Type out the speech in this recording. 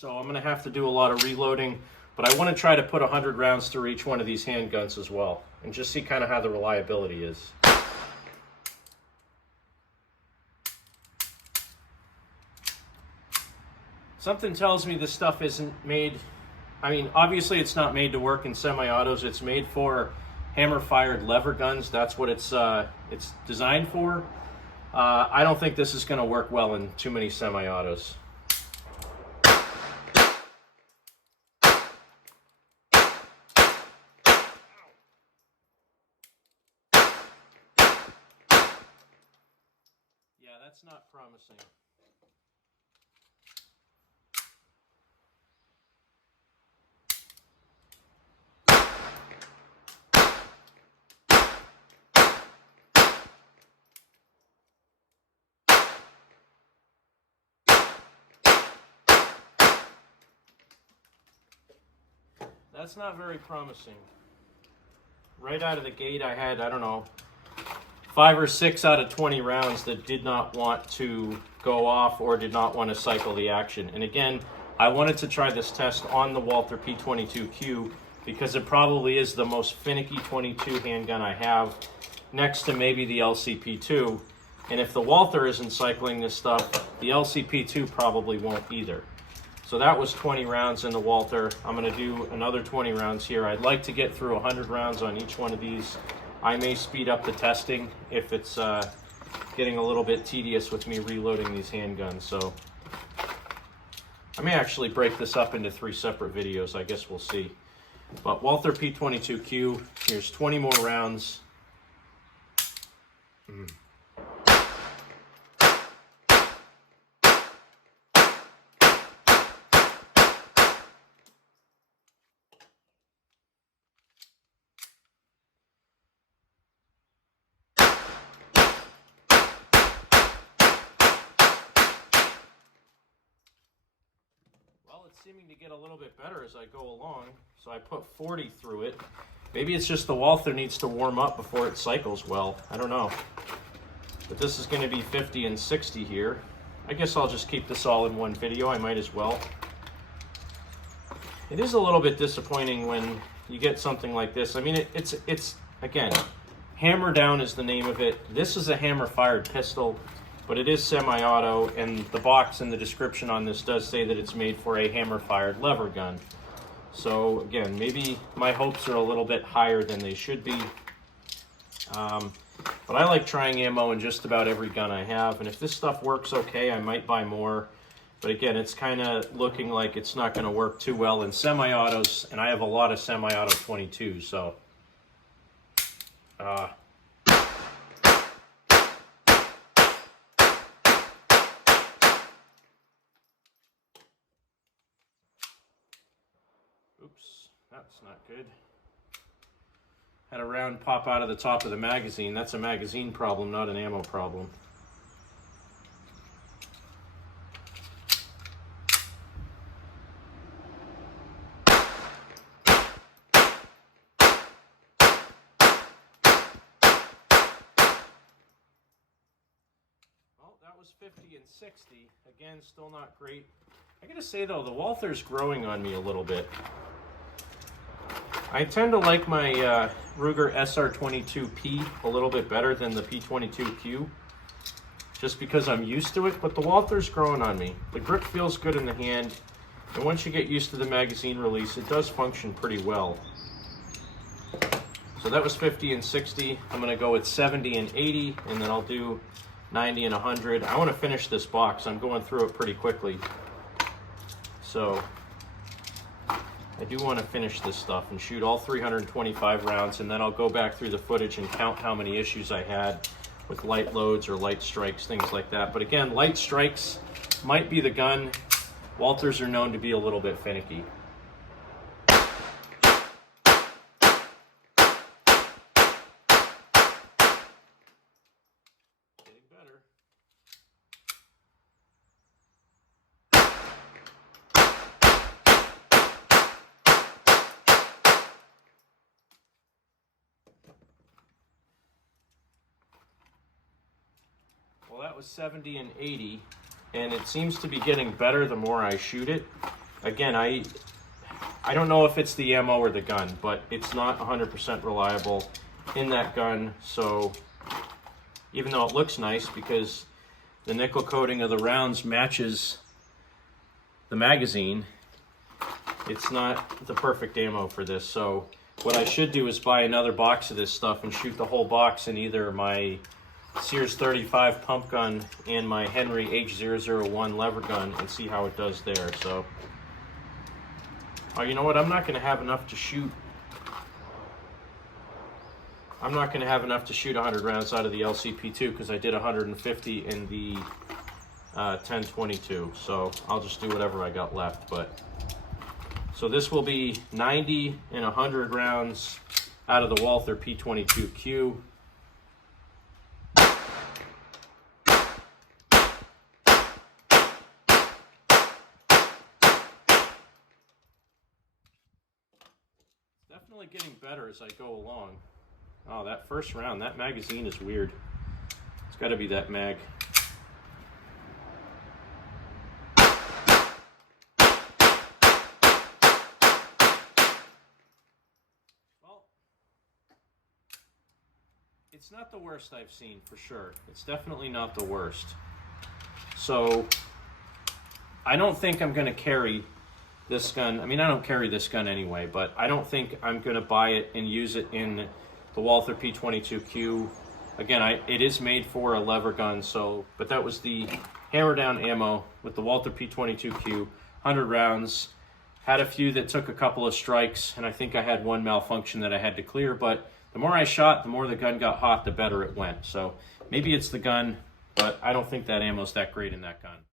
so I'm going to have to do a lot of reloading, but I want to try to put 100 rounds through each one of these handguns as well, and just see kind of how the reliability is. Something tells me this stuff isn't made, I mean, obviously it's not made to work in semi-autos. It's made for hammer-fired lever guns. That's what it's designed for. I don't think this is going to work well in too many semi-autos. Yeah, that's not promising. That's not very promising. Right out of the gate, I had, I don't know, 5 or 6 out of 20 rounds that did not want to go off or did not want to cycle the action. And again, I wanted to try this test on the Walther P22Q because it probably is the most finicky 22 handgun I have, next to maybe the LCP2. And if the Walther isn't cycling this stuff, the LCP2 probably won't either. So that was 20 rounds in the Walther. I'm going to do another 20 rounds here. I'd like to get through 100 rounds on each one of these. I may speed up the testing if it's getting a little bit tedious with me reloading these handguns. So I may actually break this up into 3 separate videos. I guess we'll see. But Walther P22Q, here's 20 more rounds. Well, it's seeming to get a little bit better as I go along, so I put 40 through it. Maybe it's just the Walther needs to warm up before it cycles well. I don't know. But this is going to be 50 and 60 here. I guess I'll just keep this all in one video. I might as well. It is a little bit disappointing when you get something like this. I mean, it's again, hammer down is the name of it. This is a hammer-fired pistol, but it is semi-auto, and the box in the description on this does say that it's made for a hammer-fired lever gun. So again, maybe my hopes are a little bit higher than they should be. But I like trying ammo in just about every gun I have, and if this stuff works okay, I might buy more. But again, it's kind of looking like it's not going to work too well in semi-autos, and I have a lot of semi-auto 22s, so oops, that's not good. Had a round pop out of the top of the magazine. That's a magazine problem, not an ammo problem. Well, that was 50 and 60. Again, still not great. I gotta say though, the Walther's growing on me a little bit. I tend to like my Ruger SR22P a little bit better than the P22Q, just because I'm used to it, but the Walther's growing on me. The grip feels good in the hand, and once you get used to the magazine release, it does function pretty well. So that was 50 and 60. I'm gonna go with 70 and 80, and then I'll do 90 and 100. I wanna finish this box. I'm going through it pretty quickly. So I do want to finish this stuff and shoot all 325 rounds, and then I'll go back through the footage and count how many issues I had with light loads or light strikes, things like that. But again, light strikes might be the gun. Walthers are known to be a little bit finicky. Getting better. Well, that was 70 and 80, and it seems to be getting better the more I shoot it. again, I don't know if it's the ammo or the gun, but it's not 100% reliable in that gun. So even though it looks nice because the nickel coating of the rounds matches the magazine, it's not the perfect ammo for this. So what I should do is buy another box of this stuff and shoot the whole box in either my Sears 35 pump gun and my Henry H001 lever gun and see how it does there. So, oh, you know what? I'm not going to have enough to shoot. I'm not going to have enough to shoot 100 rounds out of the LCP2 because I did 150 in the 1022. So I'll just do whatever I got left. But so this will be 90 and 100 rounds out of the Walther P22Q. Definitely getting better as I go along. Oh, that first round, that magazine is weird. It's got to be that mag. Well, it's not the worst I've seen for sure. It's definitely not the worst. So I don't think I'm going to carry this gun. I mean, I don't carry this gun anyway, but I don't think I'm going to buy it and use it in the Walther P22Q. Again, it is made for a lever gun, so, but that was the hammer down ammo with the Walther P22Q, 100 rounds. Had a few that took a couple of strikes, and I think I had one malfunction that I had to clear, but the more I shot, the more the gun got hot, the better it went. So maybe it's the gun, but I don't think that ammo's that great in that gun.